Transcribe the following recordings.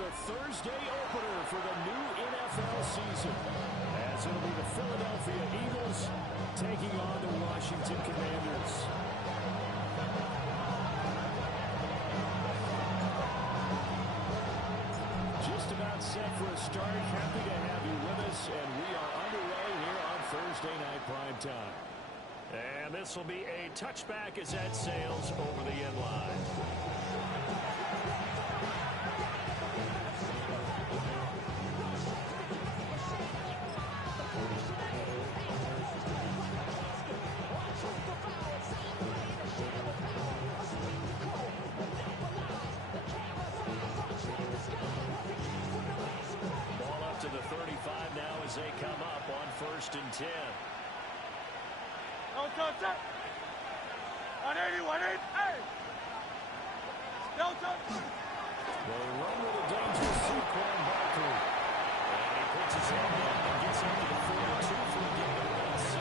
the Thursday opener for the new NFL season, as it'll be the Philadelphia Eagles taking on the Washington Commanders. Just about set for a start. Happy to have you with us, and we are underway here on Thursday Night Primetime. And this will be a touchback as that sails over the end line. Ball up to the 35 now as they come up on 1st and 10. No touch up. 180, 180. Hey! No touch. They run with a dangerous Saquon Barkley. And he puts his head down and gets up to the 42 for a gain of 1-6.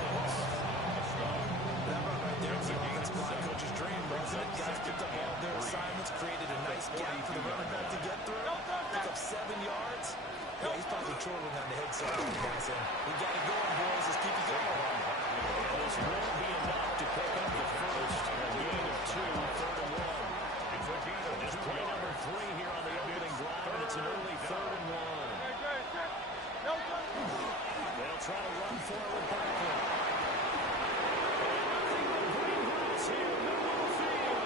That run right there is the offensive line coach's dream, wasn't it? Guys picked up all of their assignments, created a nice gap for the running back to get through. Pick up 7 yards. Yeah, he's probably chortling on the head side of the pass in. We got it going, boys. Let's keep it going. This won't be enough to pick up the first. A gain of 2, 3rd and 1. It's play number 3 here on the opening drive, and it's an early 3rd and 1. They'll try to run for it with Barkley. Nothing but green grass here, middle of the field.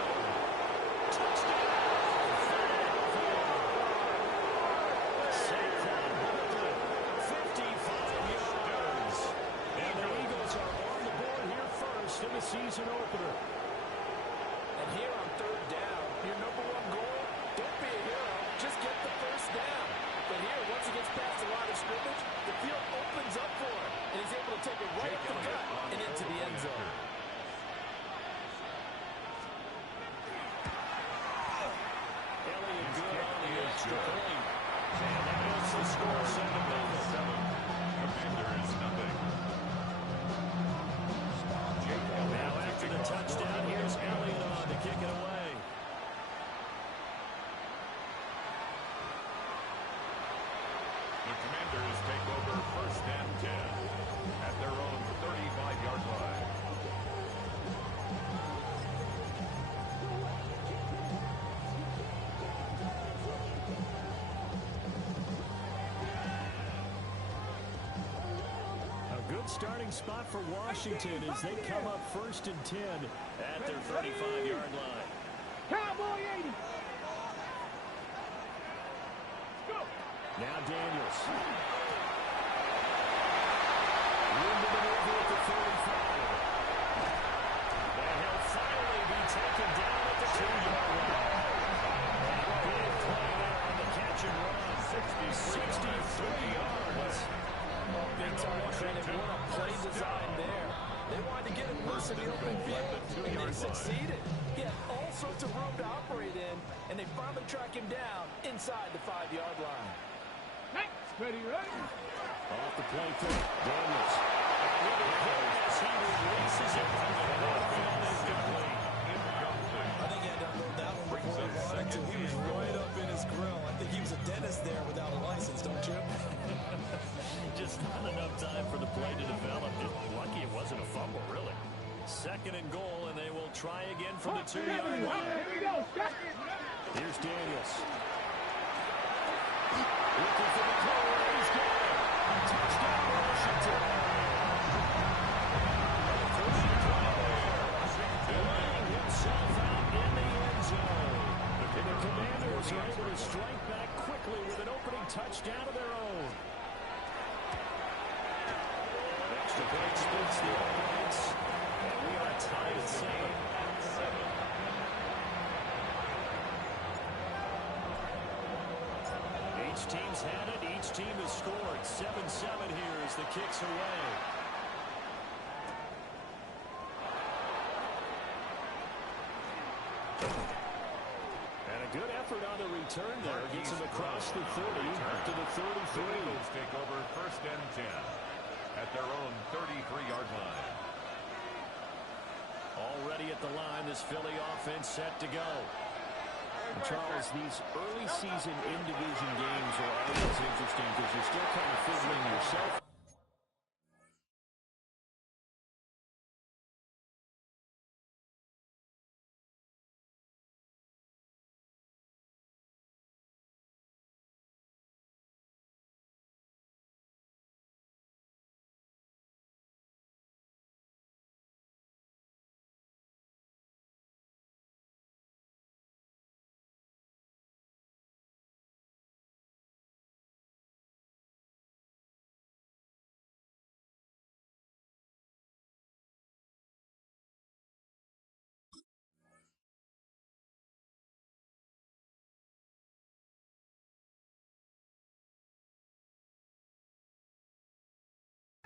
Touchdown! Saquon Barkley, 55 yards. And the Eagles are on the board here first in the season opener. And here on 3rd down, your number 1 goal, don't be a hero, just get the first down. But here, once he gets past the line of scrimmage, the field opens up for him, and he's able to take it right up the gut and into the end zone. Elliott good on the extra point. And that is the score, 7-7. Commanders, nothing. Now after the touchdown, here's Elliott on to kick it away. The Commanders take over 1st and 10 at their own 35-yard line. A good starting spot for Washington as they come up 1st and 10 at their 35-yard line. Cowboy 80. Now Daniels. Room to maneuver at the 35. And he'll finally be taken down at the 2-yard line. Big play there on the catch and run. 63 yards. Big time credit. What a play design there. They wanted to get him loose in the open field, and they succeeded. He had all sorts of room to operate in, and they finally track him down inside the 5-yard line. Ready, ready. Off the play fake. Daniels. And with a hit as he releases it from the backfield incomplete. I think he had to unload that one before he wanted to. He was right up in his grill. I think he was a dentist there without a license, don't you? Just not enough time for the play to develop. Just lucky it wasn't a fumble, really. 2nd and goal, and they will try again from the 2-yard line. Here we go. Here's Daniels. Looking for the play. He's got it. Touchdown, Washington. Laying himself out in the end zone. And the Commanders are able to strike back quickly with an opening touchdown of their own. Extra point splits the offense. And we are tied at 7. Each team's had it. Each team has scored. 7-7 here as the kick's away. And a good effort on the return there. Gets him across the 30 to the 33. The Eagles take over 1st and 10 at their own 33-yard line. Already at the line, this Philly offense set to go. Charles, these early season in-division games are always interesting because you're still kind of fizzling yourself.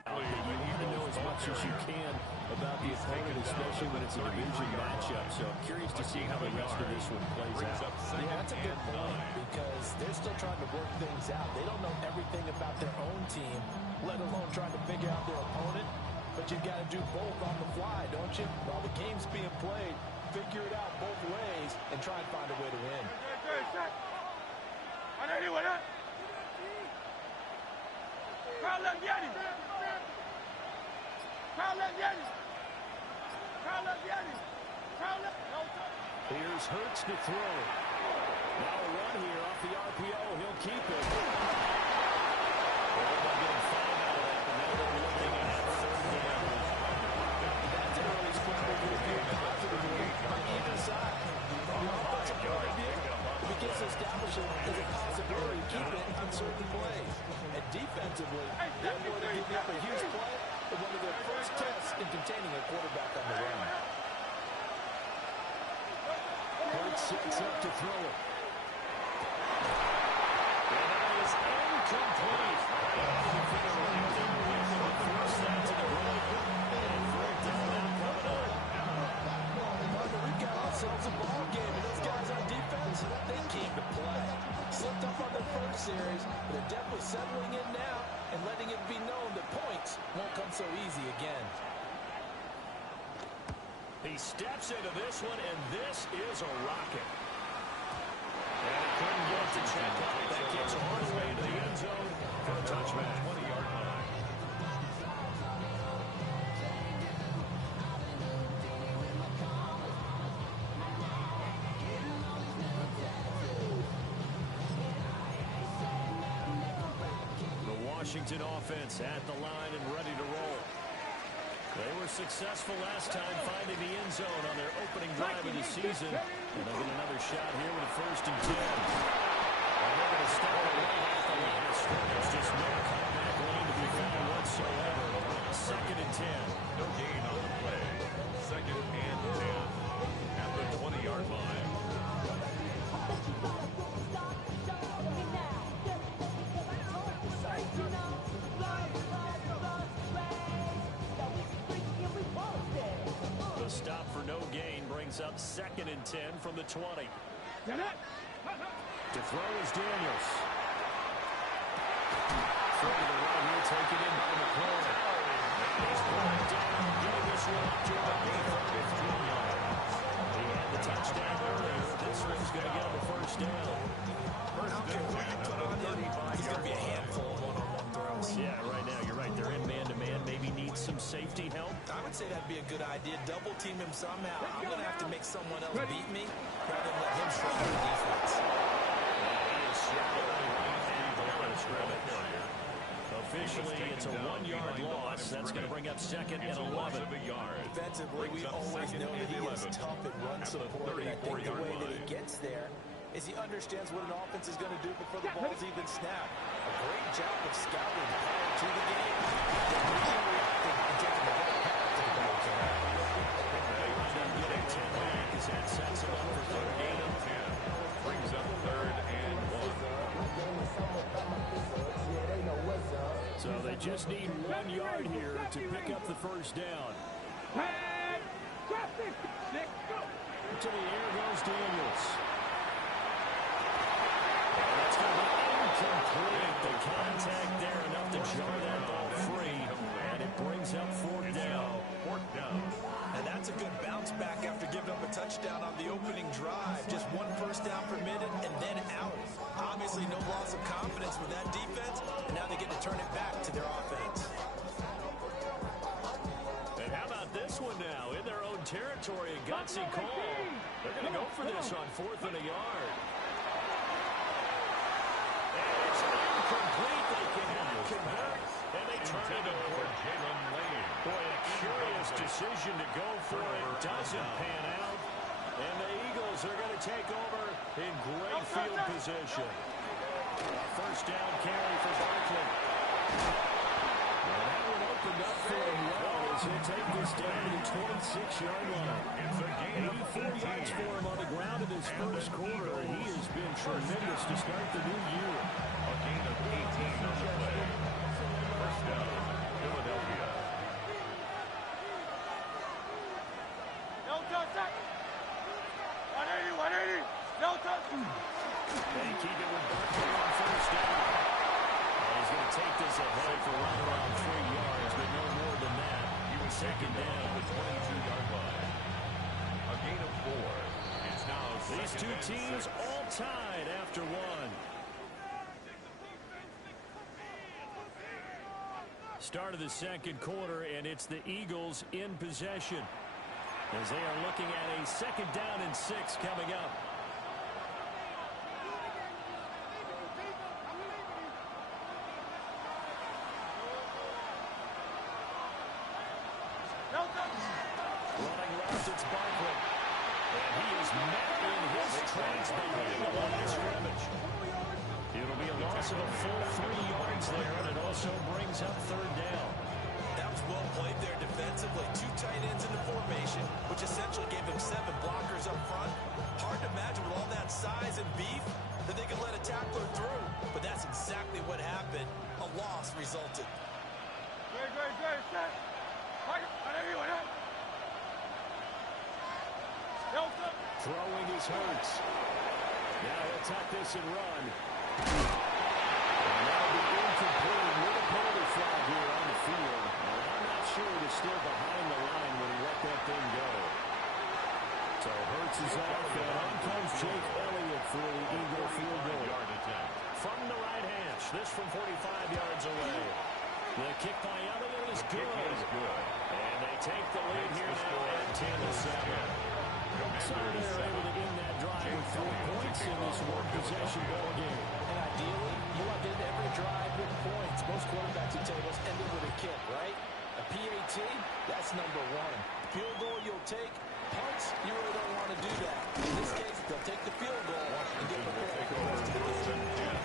You want to know as much as you can about the opponent, especially when it's a division matchup. So I'm curious to see how the rest of this one plays out. Yeah, that's a good point because they're still trying to work things out. They don't know everything about their own team, let alone trying to figure out their opponent. But you've got to do both on the fly, don't you? While the game's being played, figure it out both ways and try and find a way to win. Here's Hurts to throw. Now a run here off the RPO. He'll keep it. They're getting 5 out of that, but now they're looking at 3rd down. That's an early scramble to appear positively on either side. From an offensive point of view, it begins to establish it as a possibility to keep it on certain plays. And defensively, they're going to give up a huge play in one of their first tests in containing a quarterback on the run. Hurts sets up to throw it. And that is incomplete. Force that to the right. And 4th down now coming up. Partner, we've got ourselves a ball game, and those guys on defense, they came to play. Slipped up on their first series, but they're definitely settling in now and letting it be known that points won't come so easy again. He steps into this one, and this is a rocket. And he couldn't get to check out. That gets all the way into the end zone for a touchback. 20-yard line. The Washington offense at the line and ready to roll. They were successful last time finding the end zone on their opening drive of the season. And they'll get another shot here with a 1st and 10. And they're going to start it right at the line of scrimmage. Just no comeback lane to be found whatsoever. 2nd and 10. No gain on the play. 2nd and 10 at the 20-yard line. The stop for no gain brings up 2nd and 10 from the 20. To throw is Daniels. Throw to the right here, taken in by McClure. He's brought down, getting this one up to about the 15 yard. He had the touchdown earlier. This one's going to get him a 1st down. He's going to be a handful of one-on-one throws. Yeah, right now, you're right. They're in man-to-man. Maybe needs some safety help. I would say that'd be a good idea. Double team him somehow. I'm going to have to make someone else beat me rather than let him struggle the defense. Officially, it's a 1-yard loss. That's going to bring up 2nd and 11. Defensively, we always know that he is tough at run support, and I think the way that he gets there is he understands what an offense is going to do before the ball's even snapped. A great job of scouting prior to the game. And taking the right path to the ball game. They wind up getting 10 back as that sets him up for 3rd gain of 10. Brings up 3rd and 1. So they just need 1 yard here to pick up the 1st down. To the air goes Daniels. And that's going to be incomplete. The contact there enough to jar that ball free. And it brings up 4th down. 4th down. And that's a good bounce back after giving up a touchdown on the opening drive. Just 1 first down for some confidence with that defense, and now they get to turn it back to their offense. And how about this one now? In their own territory, a gutsy call. They're going to go for this on 4th and a yard. And it's incomplete. They cannot convert, and they turn it over. Boy, a curious decision to go for it. Doesn't pan out. And the Eagles are going to take over in great field position. First down carry for Barkley. Well, that one opened up for him well as he'll take this down to the 26-yard line. 84 yards for him on the ground in his first quarter. He has been tremendous to start the new year. A gain of 18 on the play. First down, Philadelphia. No touch. 180, 180. No touch. They keep it with Barkley on first down. He's going to take this ahead for right around 3 yards, but no more than that. He was second down at the 22-yard line. A gain of 4. It's now these two teams all tied after one. Start of the second quarter, and it's the Eagles in possession as they are looking at a 2nd down and 6 coming up. Running left, it's Barkley. And he is met in his tracks behind the line of scrimmage. It'll be a loss of a full 3 yards there, and it also brings up 3rd down. That was well played there defensively. 2 tight ends in the formation, which essentially gave them 7 blockers up front. Hard to imagine with all that size and beef that they could let a tackler through. But that's exactly what happened. A loss resulted. Great. Set. 180, 180. No touch. Throwing his Hurts. Now he'll tuck this and run. And that'll be incomplete with a penalty flag here on the field. And I'm not sure he was still behind the line when he let that thing go. So Hurts is off, and on comes Jake Elliott for the Eagle field goal. From the right hash, this from 45 yards away. The kick by Elliott is good. And they take the lead here now at 10-7. So they're able to end that drive with 4 points in this one-possession ball game. And ideally, you want to end every drive with points. Most quarterbacks at tables end it with a kick, right? A PAT, that's number 1. Field goal you'll take. Punts, you really don't want to do that. In this case, they'll take the field goal and get prepared for the rest of the game.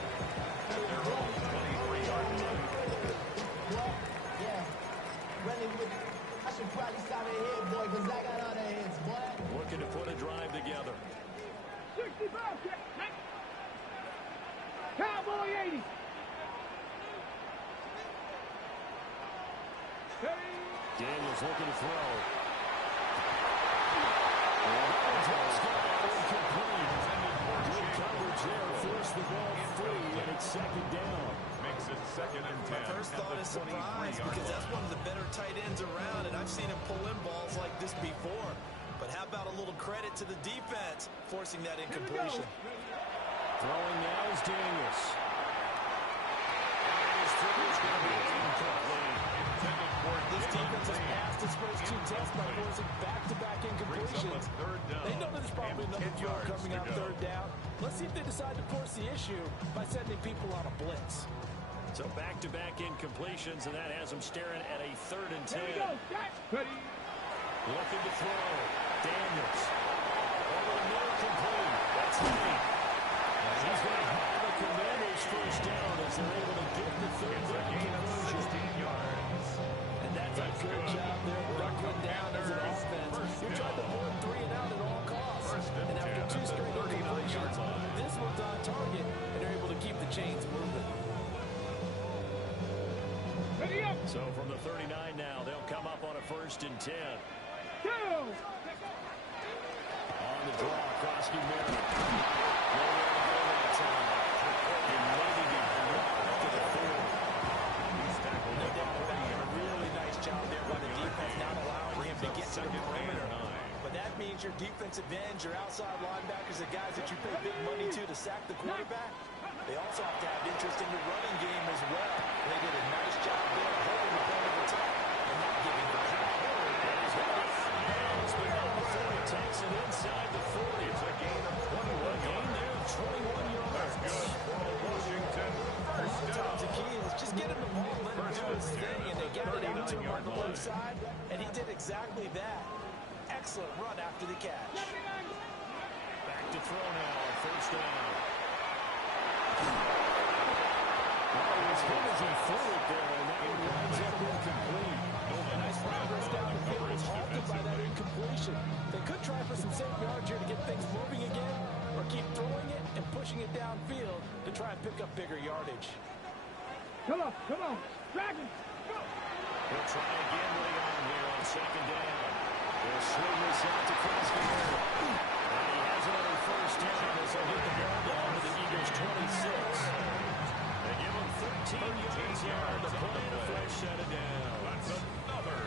Their own 23-yard line. I should probably stop it here, boy, because I got other hits, boy. Looking to put a drive together. 65. Cowboy 80. Daniels looking to throw. Good coverage there. Force the ball free, and it's 2nd down. Makes it 2nd and 10. My first thought is surprise because that's one of the better tight ends around, and I've seen him pull in balls like this before. But how about a little credit to the defense forcing that incompletion? Throwing now is Daniels. And his throw is going to be incomplete. This defense has passed its first 2 tests by forcing back-to-back incompletions. They know there's probably another throw coming on 3rd down. Let's see if they decide to force the issue by sending people on a blitz. So back-to-back incompletions, and that has them staring at a 3rd and 10. Ready. Looking to throw. Daniels. Over the middle, complete. That's late. He's going to have the Commanders first down as they're able to get the 3rd down conversion. 16 yards. And that's a good job there, buckling down as an offense. You're trying to avoid 3 and out at all costs. And after 2 straight incompletions, this one's on target, and they're able to keep the chains moving. Ready up. So from the 39 now, they'll come up on a 1st and 10. Two. On the draw, Krosky Merritt. Nowhere to go that time. And maybe get blocked to the 4. He's tackled No at the doubt about it. 40-yard A really nice job there by the defense, not allowing him to get to the perimeter. But that means your defensive ends, your outside linebackers, the guys that you pay big money to sack the quarterback, They also have to have interest in the running game as well. They did a nice job there holding the ball over top and not giving the ball. Takes it inside the 40. It's a gain of 21 Gain there of 21 yards. That's good for Washington. First Sometimes the down. key is just get him the ball, let him do his thing, and they got it out to him on the left side, and he did exactly that. Excellent run after the catch. Back to throw now. First down. As good as he threw it there, and that one winds up incomplete. Nice progress down the field was halted by that incompletion. They could try for some safe yards here to get things moving again, or keep throwing it and pushing it downfield to try and pick up bigger yardage. Come on, Dragon, go! He'll try again late on here on second down. They'll swing this out to Crosby. And he has another first down as they get the ball down to the Eagles' 26. They give him 13 yards here on the play to fresh set it down. That's another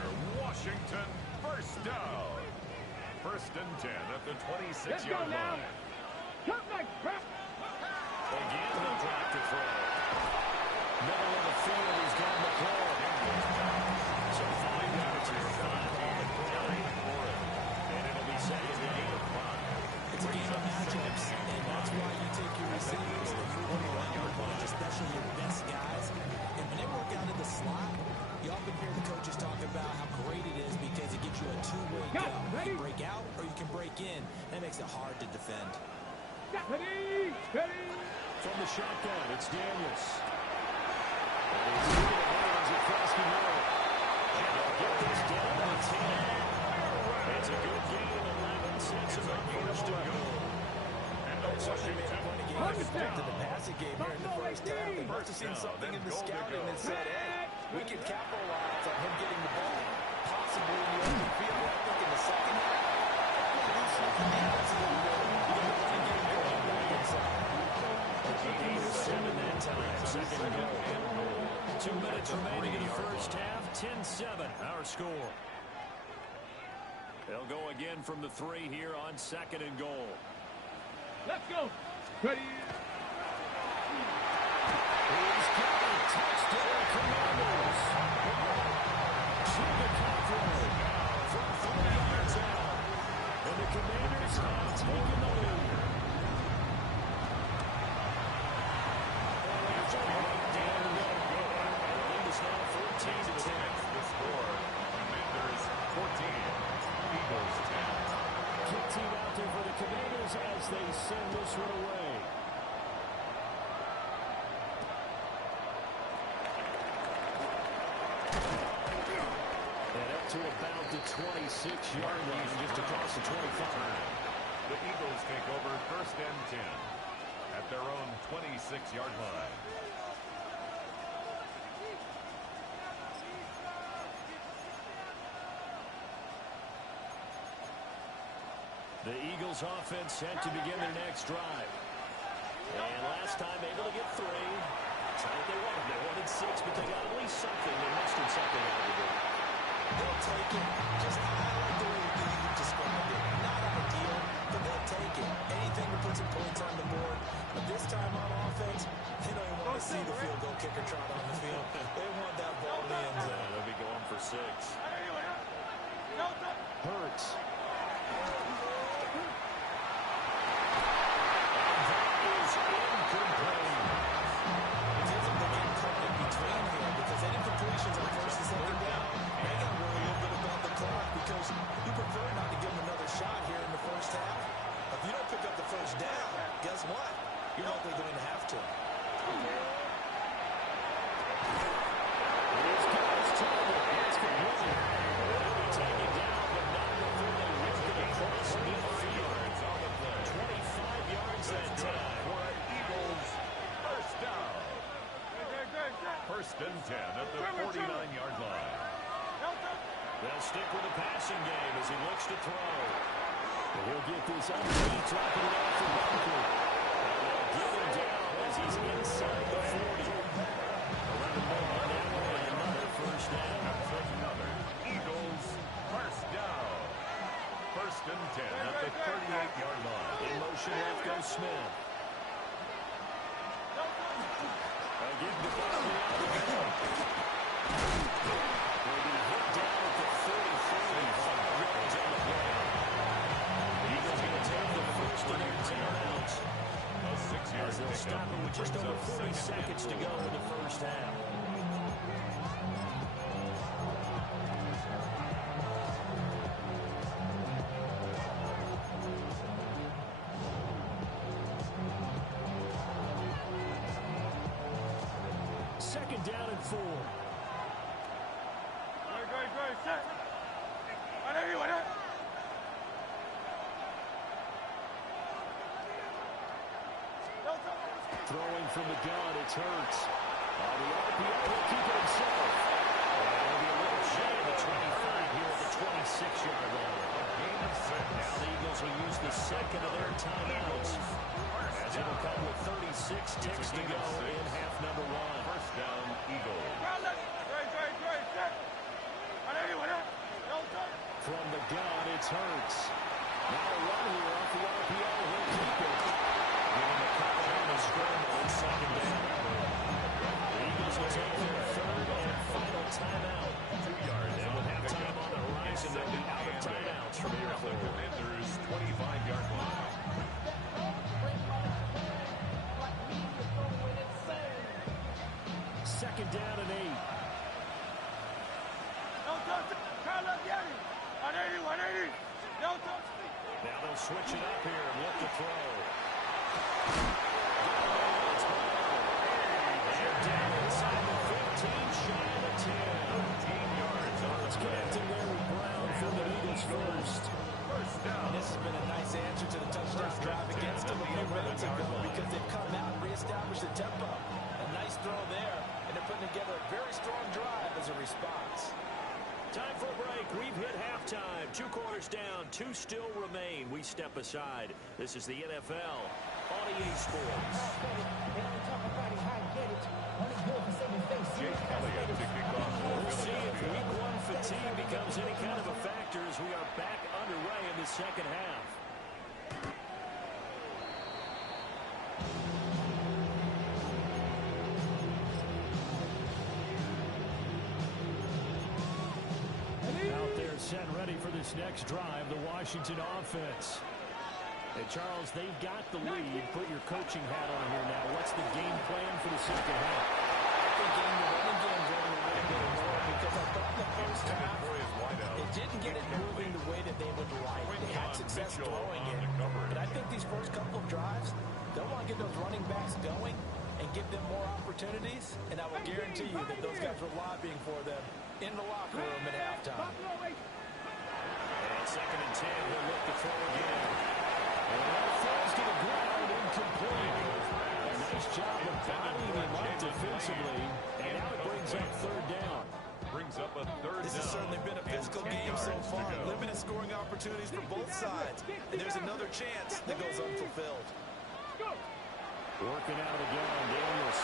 Washington first down. First and 10 at the 26-yard line. Come back, crap! Again, they'll drop to throw. Middle of the field is Don McCall. So 5 yards here, 5 on the play. And it'll be second down to 5. It's a game of matchups, and that's why you take your receivers and move them around the bunch, especially your best guys. And when they work out in the slot, you often hear the coaches talk about how great it is because it gives you a two-way go. You can break out or you can break in. That makes it hard to defend. Ready! From the shotgun, it's Daniels. And he's through the hands of Crosby Moore. And they'll get this down to 10. It's a good gain of 11 since about first and goal. And the Washington To the passing game here in the first half. They must have seen something in the scouting that said, hey, we can capitalize on him getting the ball. Possibly in the open field. I think in the second half, we'll lose something else a little bit. You got the running game going back inside. A gain of 7 that time. Second and goal. 2 minutes remaining in the first half. 10-7, our score. They'll go again from the 3 here on second and goal. Let's go! Ready! He's got a touchdown, Commanders. Chuba Caffrey from 30 yards out. And the Commanders have taken the lead. Down the middle. The lead is now 14-10. The score, Commanders 14, Eagles 10. Kick team out there for the Commanders as they send this one away. And up to about the 26-yard line, just across the 25. The Eagles take over first and 10 at their own 26-yard line. The Eagles offense set to begin their next drive. And last time able to get 3. That's not what they wanted. They wanted 6, but they got at least something. They mustered something out of it. They'll take it. Just I like the way you described it. Not ideal, but they'll take it. Anything to put some points on the board. But this time on offense, they don't even want to see the field goal kicker trot on the field. They want that ball in the end zone. They'll be going for 6. Hurts. Guess what? You're likely going to have to. Here's Guys Turner. That's complete. They'll be taken down, but not before they whip it across midfield. 25 yards that time. For Eagles first down. First and 10 at the 49-yard line. They'll stick with the passing game as he looks to throw. He'll get this underneath, dropping it off for Barkley. And they'll get him down as he's inside the 40. 11 more on that one, and another first down. That's another Eagles first down. First and 10 at the 38-yard line. In motion left goes Smith. Under 40 seconds to go in the first half. Second down and 4. Throwing from the gun, it's Hurts. On the RPO, he'll keep it himself. And it'll be a little shy of the 25 here at the 26-yard line. Now the Eagles will use the second of their timeouts, as it'll come with 36 ticks to go in half number 1. First down, Eagles. From the gun, it's Hurts. Now a run here off the RPO. He'll keep it. Giving the call on the scramble in second down. The Eagles will take their third and final timeout. 2 yards. And with halftime on the horizon, they'll be out of timeouts from here The forward. Commanders' 25-yard line. Second down and 8. Now they'll switch it up here and look to throw. They're down inside the 15, shy of the 10. 15 yards on It's the play. connecting there with Brown for the Eagles first. First down. This has been a nice answer to the touchdown drive against them a few minutes ago because they've come out and reestablished the tempo. A nice throw there, and they're putting together a very strong drive as a response. Time for a break. We've hit halftime. 2 quarters down. 2 still remain. We step aside. This is the NFL on EA Sports. Jake Elliott to kick off for We'll see if Philadelphia. Week 1 fatigue becomes any kind of a factor as we are back underway in the second half. Out there set ready for this next drive, the Washington offense. And Charles, they've got the lead. Put your coaching hat on here now. What's the game plan for the second half? I think getting the running game going a little bit more because I thought the first half Boy is wide out. it didn't get it moving the way that they would like. They had success throwing it. But I think these first couple of drives, they'll want to get those running backs going and give them more opportunities. And I will guarantee you that those guys were lobbying for them in the locker room at halftime. And second and 10, he'll look to throw again. And that falls to the ground, incomplete. A nice job of bodying him up defensively. And now it brings up third down. Brings up a third This down. has certainly been a and physical 10 game so yards to far. go. Limited scoring opportunities for both sides. And there's another chance that goes unfulfilled. Working out again on Daniels.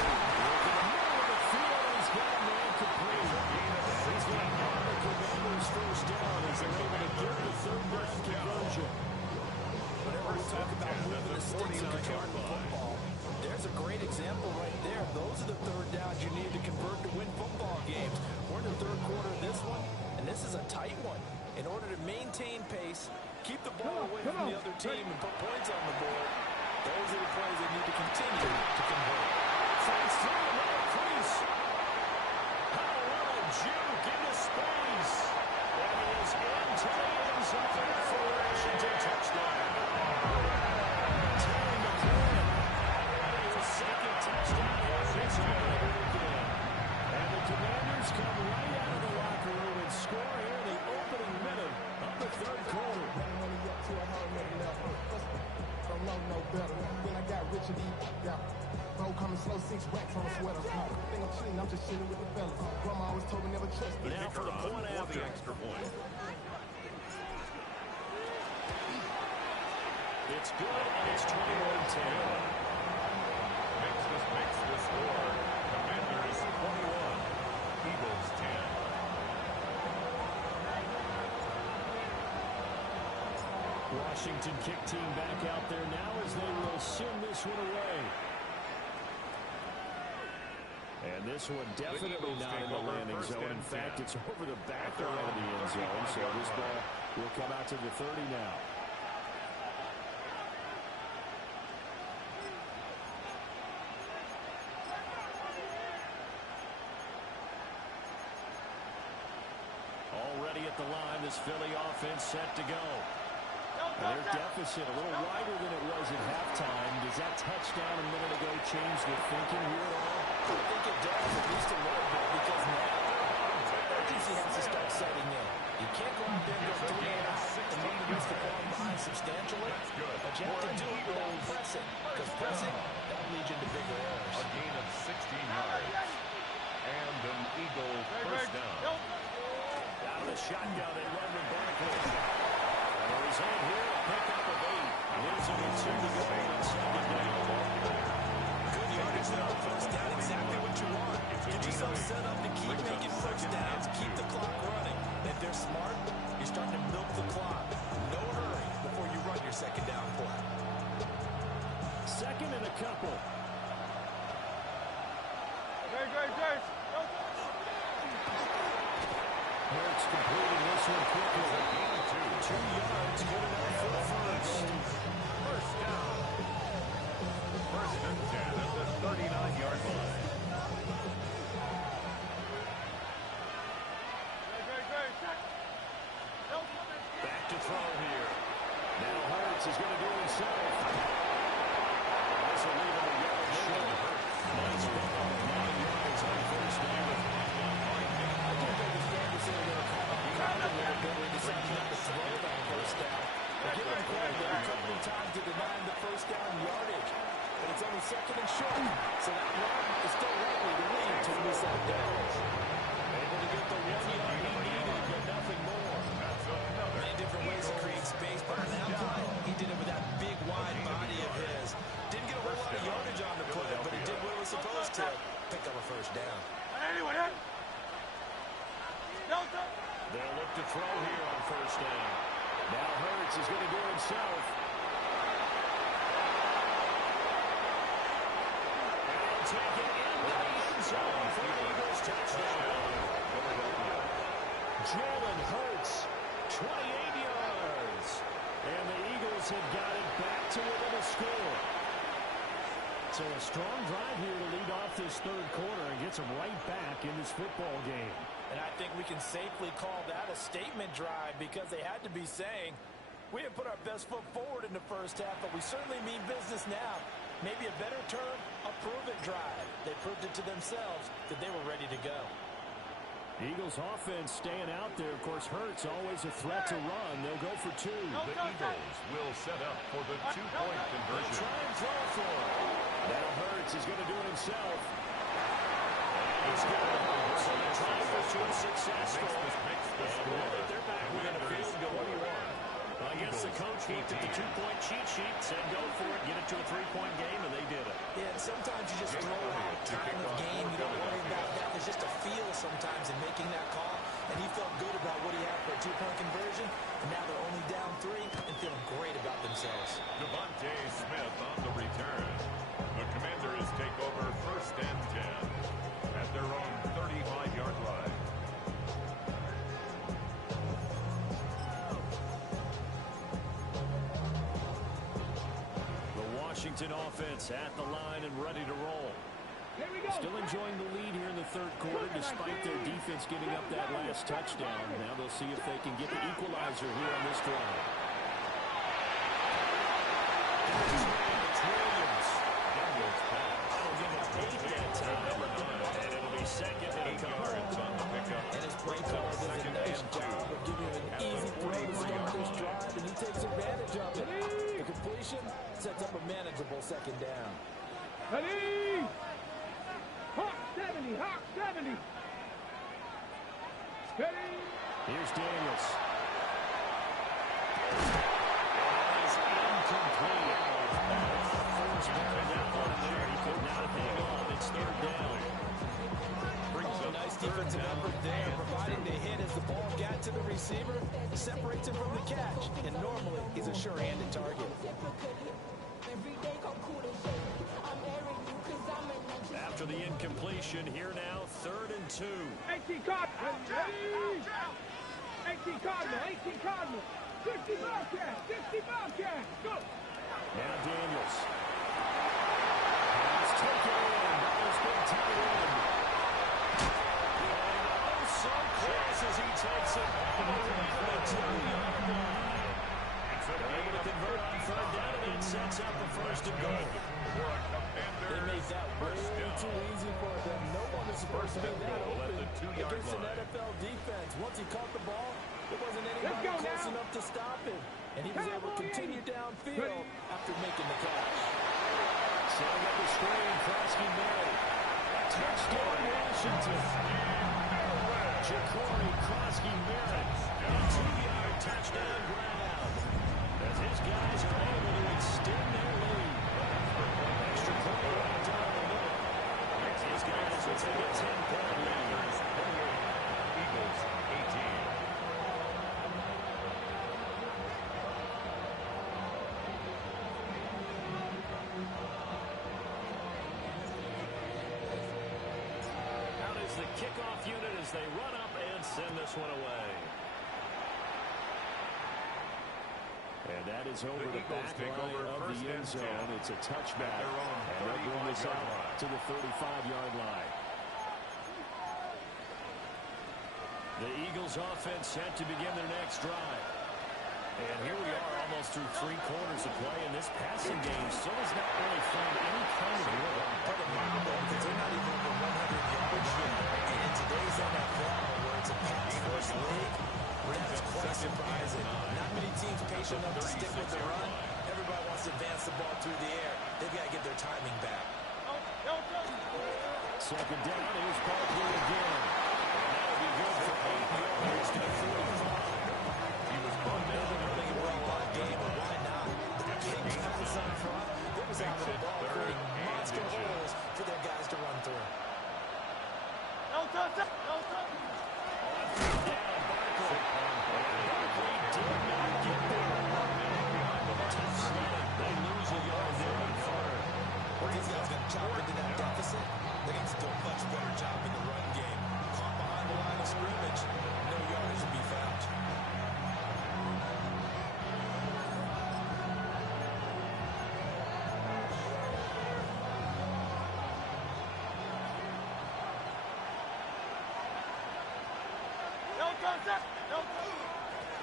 Working the middle of the field. He's got a man complete. He's going to have the Commanders first down as they're able to get the third down conversion. Whenever we talk about moving the sticks and controlling the football, there's a great example right there. Those are the third downs you need to convert to win football games. We're in the third quarter of this one, and this is a tight one. In order to maintain pace, keep the ball away from the other team, and put points on the board, those are the plays they need to continue to convert. Finds through another crease. How a juke into space. And he is into the end zone for a Washington touchdown. Terry McLaurin. His second touchdown here. It's over again. And the Commanders come right out of the locker room and score here in the opening minute of the third quarter. Don't know no better. Then I got rich and deep. Bro coming slow, 6 racks on a sweater. Think I'm cheating, I'm just chilling with the fellas. Grandma always told me never trust me. Now for the point For after. the extra point. It's good, and it's 21-10. Makes the score. Commanders 21. Eagles 10. Washington kick team back out there now as they will send this one away. And this one definitely not in the landing zone. In fact, it's over the back line of the end zone. So this ball will come out to the 30 now. this Philly offense set to go. Their deficit a little wider than it was at halftime. Does that touchdown a minute ago change the thinking here at all? I think it does, at least a little bit, because now urgency has to start setting in. You can't go out there and go 3 and out and run the risk of falling behind substantially. But you have to do it without pressing, because pressing, that'll lead you into bigger errors. A gain of 16 yards. And an Eagle first down. Out of the shotgun and run with Barkley. He's in here, a pickup of 8. Losing with 2 to go on second down. Good yardage there on first down, exactly what you want. Get yourself set up to keep making first downs, keep the clock running. If they're smart, you're starting to milk the clock. No hurry before you run your second down play. Second and a couple. Hurts completing this one quickly. 2 yards, good enough for the first. First down. First and 10 at the 39-yard line. Back to throw here. Now Hurts is going to do it himself. This will leave him a yard short. Nice run on 9 yards on first down. I do think it's fair to say they're caught off guard a little bit when they decided not to throw it on first down. They're giving credit there a couple of times to deny the first down yardage. But it's only second and short. So that run is still likely to lead to a set of downs. Able to get the 1 yard he needed, but nothing more. Many different ways to create space, but on that play, he did it with that big, wide body of his. Didn't get a whole lot of yardage on the play, but he did what he was supposed to. Pick up a first down. They'll look to throw here on first down. Now Hurts is going to do it himself. And he'll take it into the end zone for the Eagles touchdown. Jalen Hurts, 28 yards. And the Eagles have got it back to within a score. So a strong drive here to lead off this third quarter and gets them right back in this football game. And I think we can safely call that a statement drive because they had to be saying, we have put our best foot forward in the first half, but we certainly mean business now. Maybe a better term, a prove-it drive. They proved it to themselves that they were ready to go. Eagles offense staying out there. Of course, Hurts always a threat to run. They'll go for 2. The Eagles will set up for the 2-point conversion. Try and throw for it. Now Hurts is going to do it himself. He's got it. So the try for 2 successful. They're back within a field goal. What do you want? I guess the coach looked at the 2-point cheat sheet, said go for it, get it to a 3-point game, and they did it. Yeah, and sometimes you just throw out time of game. You don't worry about that. There's just a feel sometimes in making that call, and he felt good about what he had for a 2-point conversion, and now they're only down 3 and feeling great about themselves. Devontae Smith on the return. The Commanders take over first and 10 at their own 35-yard line. Washington offense at the line and ready to roll. Here we go. Still enjoying the lead here in the third quarter despite their defense giving up that last touchdown. Now they'll see if they can get the equalizer here on this drive. It's Williams. That'll give him 8 that time. And it'll be second and a couple. On the pickup. And his play caller does a nice job of giving him an easy throw to start this drive, and he takes advantage of it. The completion sets up a manageable second down. Ready? Hawk 70, Hawk 70. Ready? Here's Daniels. Is incomplete. First down on there. He could not hang on. It's third down. Nice defensive effort there, providing the hit as the ball got to the receiver, separates him from the catch, and normally he's a sure-handed target. After the incompletion, here now, 3rd and 2. 18 Cardinal. Ready? 18 Cardinal, 18 Cardinal. 60 Bobcat, 60 Bobcat. Go. Now Daniels. He's taken in. Ball's been tied in. So close as he takes it all the way to the supposed to be that goal at open the 2-yard against an line. NFL defense. Once he caught the ball, there wasn't Let's anybody go close now. enough to stop him. And he was able to continue downfield after making the catch. Setting up the screen, Krosky Mary. Touchdown, Washington. Ja'Cory Krosky Mary. A 2-yard touchdown grab. As his guys are able to extend their lead. Extra point right down the middle. His guys will take a 10-point lead. Eagles 18. Out is the kickoff unit as they run up and send this one away. And that is over the back line of the end zone. It's a touchback. And they'll bring this out to the 35-yard line. The Eagles offense set to begin their next drive. And here we are almost through 3 quarters of play, and this passing game still has not really found any kind of rhythm. But remarkable because they're not even over 100 yards yet. And in today's NFL, where it's a pass-first league, that's quite surprising. Not many teams patient enough to stick with the run. Everybody wants to advance the ball through the air. They've got to get their timing back. Second down, here's Barkley again. And that'll be good for 8 yards to the 45. He was bumped Maybe down. they're really well on game, but why not? The big guys up front, they was out of the ball creating monster holes for their guys to run through. On third down, Barkley. Barkley did not get there. Tough snap. They lose a yard there on third. Well, these guys going to chop into that deficit. They need to do a much better job in the run game. Caught behind the line of scrimmage, no yards to be found.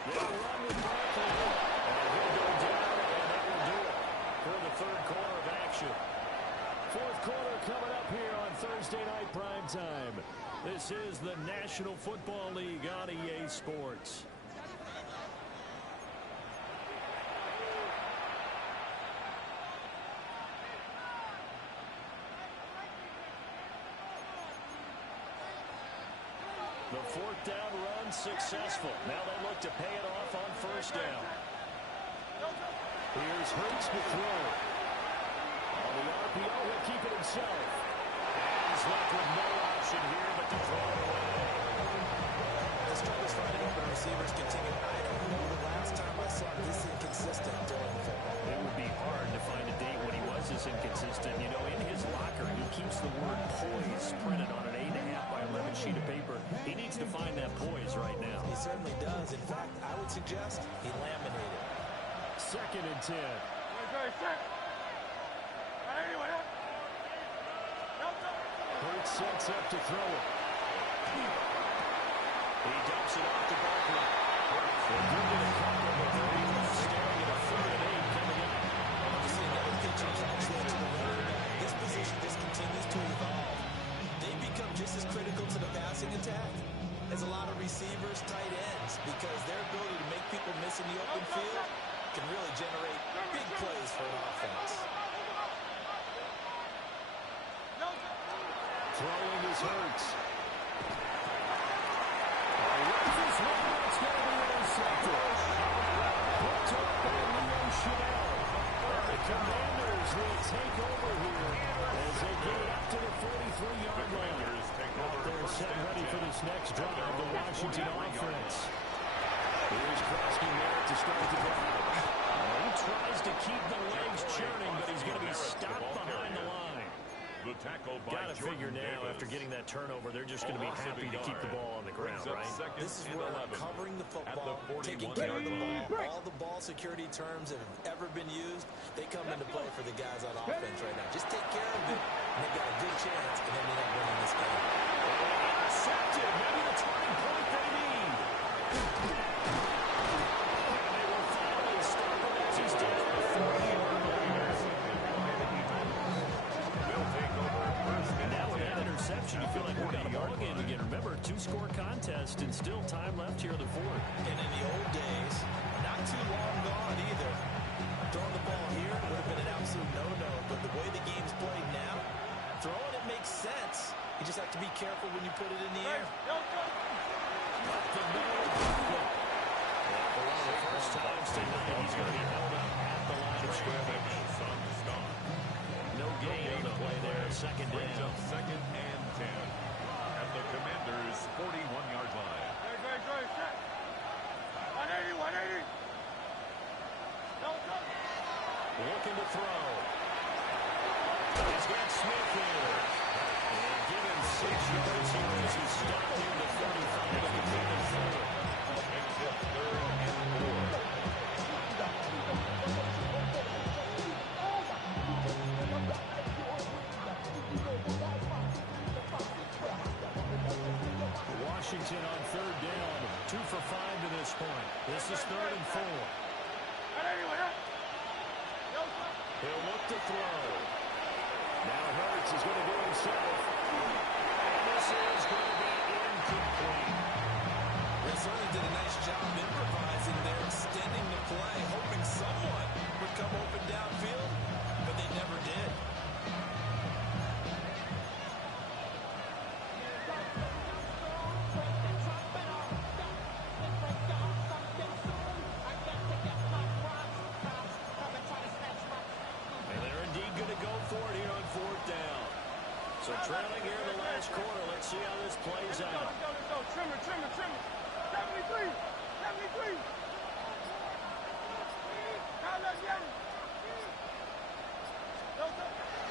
They'll run with Barkley. And he'll go down, and that will do it for the third quarter of action. Fourth quarter coming up here on Thursday night prime time. This is the National Football League on EA Sports. The fourth down run successful. Now they look to pay it off on first down. Here's Hurts to throw. On the RPO, he'll keep it himself. And he's left with no option here but to throw it away. The struggles finding open receivers continue. I don't know the last time I saw this inconsistent during football. It would be hard to find a date when he was this inconsistent. You know, in his locker, he keeps the word poise printed on an 8.5 by 11 sheet of paper. He needs to find that poise right now. He certainly does. In fact, I would suggest he laminated. Second and 10. Hurts sets up to throw it. He dumps it off to Barkley. They do get a couple, but they'll be left staring at a 3rd and 8 coming up. Obviously, another pitcher transfer to the runner. This position just continues to evolve. They become just as critical to the passing attack as a lot of receivers, tight ends, because their ability to make people miss in the open field can really generate big plays for an offense. Throwing his Hurts. Raises one. It's going to be intercepted. Picked up by Leo Chanel. The Commanders will take over here as they get it up to the 43-yard line. Out there set ready for this next drive, the Washington offense. Here's Krosky Merritt to start the drive. He tries to keep the legs churning, but he's going to be stopped behind the line. The tackle by Got to figure now, after getting that turnover, they're just going to be happy to keep the ball on the ground, right? This is where covering the football, taking care of the ball, all the ball security terms that have ever been used, they come into play for the guys on offense right now. Just take care of it, and they've got a good chance, and then they end up winning this game. Intercepted, maybe the turning point they need. And they will finally stop him as he's down to the 40-yard line. They'll take over first And now with that interception, you feel like we're two-score contest and still time left here in the fourth. And in the old days, not too long gone either. Throwing the ball here would have been an absolute no-no, but the way the game's played now, throwing it makes sense. You just have to be careful when you put it in the air. The first time tonight, he's going to be held up at the line of scrimmage. No gain on the play there. Second down. Second and 10. At the Commanders' 41-yard line. 180. Looking to throw. He's got Smith here. And give him 6 yards here as he stopped near the 35 of the Commanders. Makes it third and 4. Washington on third down. 2 for 5 to this point. This is 3rd and 4. He'll look to throw. Now Hurts is going to do it himself. And this is going to be incomplete. They certainly did a nice job improvising there, extending the play, hoping someone would come open downfield, but they never did. So trailing here in the last quarter. Let's see how this plays out. Trimmer. 73.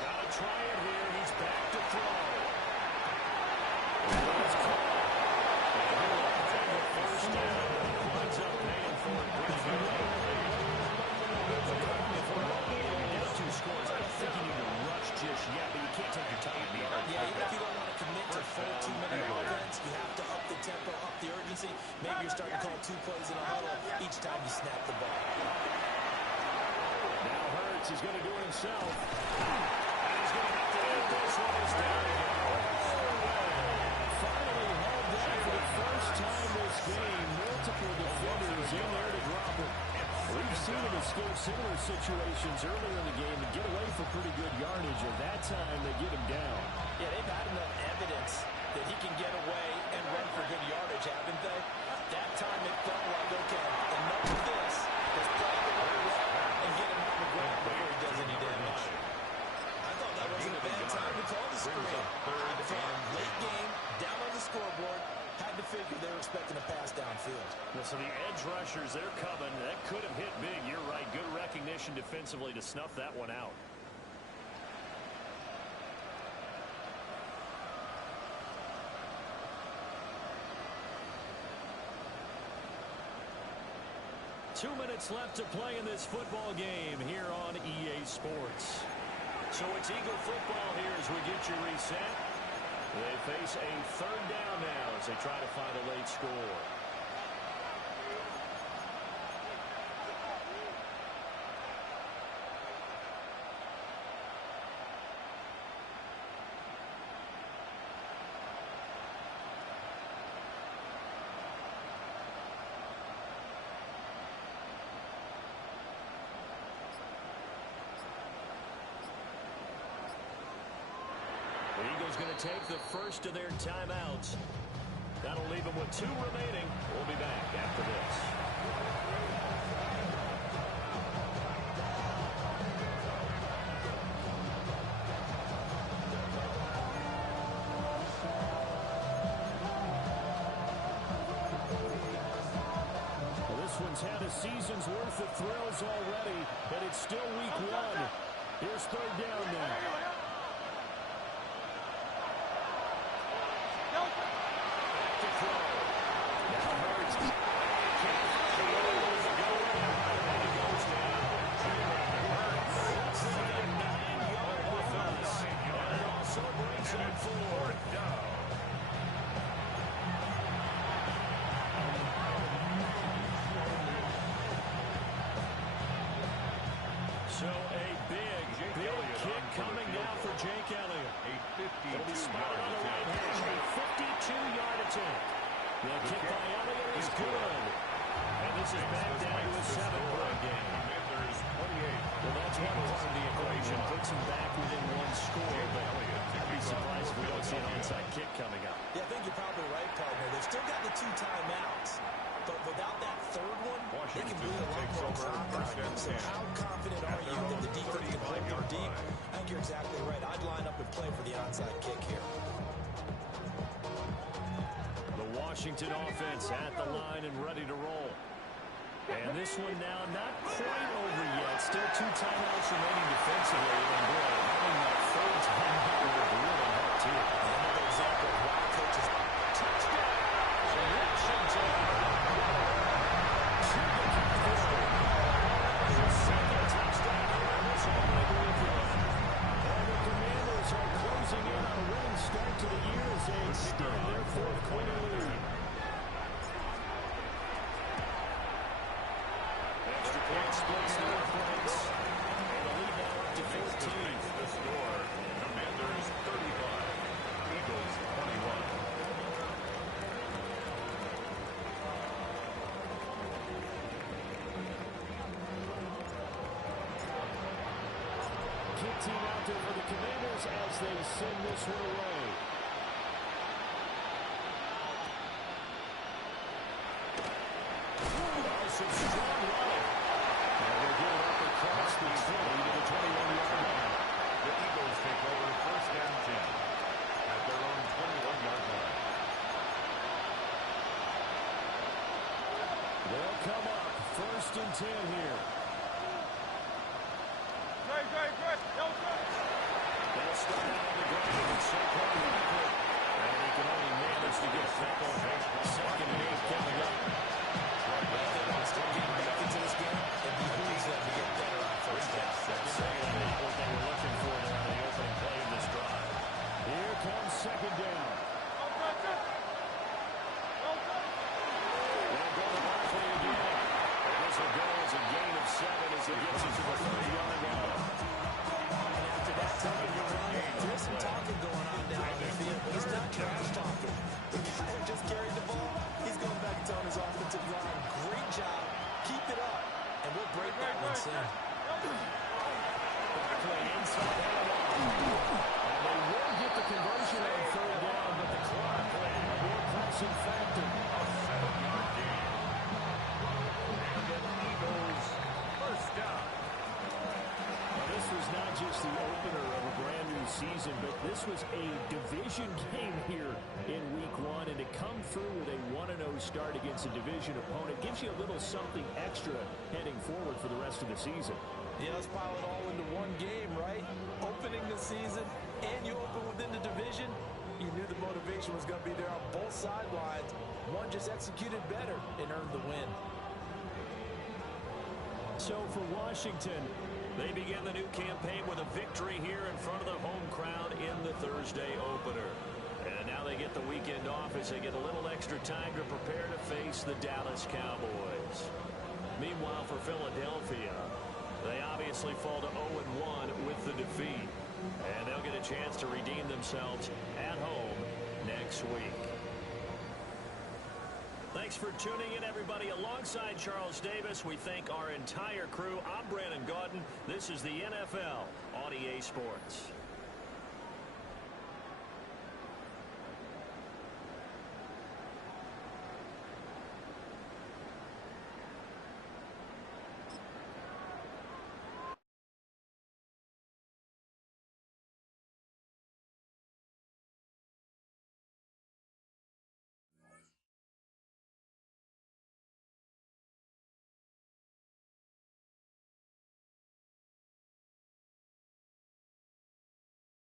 Gotta try it here. He's back to throw. It's caught. And the first down. Winds up paying for it. Down 2 scores. I don't think you need to rush just yet, but you can't take your time. Yeah, even if you don't want to commit to full 2-minute offense, you have to up the tempo, up the urgency. Maybe you're starting to call 2 plays in a huddle each time you snap the ball. Now Hurts is going to do it himself. And he's going to have to end this one. Is down. Finally hauled down for the first time this game. Multiple defenders in there to drop it. We've seen him escape similar situations earlier in the game and get away for pretty good yardage. At that time, they get him down. Yeah, they've had enough evidence that he can get away and run for good yardage, haven't they? That time it felt like, okay, enough of this. Let's play the right way and get him on the ground before he does any damage. I thought that wasn't a bad time to call the screen. Late game, down on the scoreboard. Had to figure they were expecting a pass downfield. Well, so the edge rushers, they're coming. That could have hit big. You're right. Good recognition defensively to snuff that one out. Two minutes left to play in this football game here on EA Sports. So it's Eagle football here as we get you reset. They face a third down now as they try to find a late score. The Eagles going to take the first of their timeouts. That'll leave them with 2 remaining. We'll be back after this. Well, this one's had a season's worth of thrills already, and it's still week 1. Here's third down now. So a big kick coming down for Jake Elliott. It'll be spotted on the right hand. A 52-yard attempt. The kick by Elliott is good. And this is back down to a 7-point game. Commanders 28. Well, that's one part of the equation. Puts them back within one score, but I'd be surprised if we don't see an onside kick coming up. Yeah, I think you're probably right, partner. They've still got the 2 timeouts, but without that third one, they can bleed a lot more clock out. So how confident are you that the defense can hold them deep? I think you're exactly right. I'd line up and play for the onside kick here. The Washington offense at the line and ready to roll. And this one now not quite over yet. Still 2 timeouts remaining defensively. And boy, having that third timeout would really help too. Another example of why coaches touchdown. Washington. Second touchdown here in this opening weekend. And the Commanders are closing in on a winning start to the year as they extend their 4th-quarter lead. Extra point splits the difference. And the lead now up to 14. The score, Commanders 35, Eagles 21. Kick team out there for the Commanders as they send this one away. Some strong running. And they get it up across the 20 to the 21-yard line. The Eagles take over 1st and 10 at their own 21-yard line. They'll come up 1st and 10 here. They'll start out on the ground and Saquon Barkley. And he can only manage to get a tackle. 2nd and 8 coming up. Start getting back into this game, it behooves them to get better on 1st down. That's what they were looking for there on the opening play of this drive. Here comes 2nd down. They'll go to Barkley again. And this will go as a gain of 7 as he gets it to the 30-yard line. And after that time you run, there's some talking going on down the field, but it's not trash talking. The guy who just carried the ball, he's going back and telling his offensive line, great job, keep it up, and we'll break that one soon. Barkley inside and they will get the conversion on 3rd down, but the clock will add a more pressing factor. A 7-yard gain. And an Eagles 1st down. Now, this was not just the opener of a brand new season, but this was a division game here in week 1, and to come through with a 1-0 start against a division opponent gives you a little something extra heading forward for the rest of the season. Yeah, let's pile it all into one game, right? Opening the season, and you open within the division. You knew the motivation was going to be there on both sidelines. One just executed better and earned the win. So for Washington, they begin the new campaign with a victory here in front of the home crowd in the Thursday opener. And now they get the weekend off as they get a little extra time to prepare to face the Dallas Cowboys. Meanwhile, for Philadelphia, they obviously fall to 0-1 with the defeat. And they'll get a chance to redeem themselves at home next week. Thanks for tuning in, everybody. Alongside Charles Davis, we thank our entire crew. I'm Brandon Gaudin. This is the NFL on EA Sports.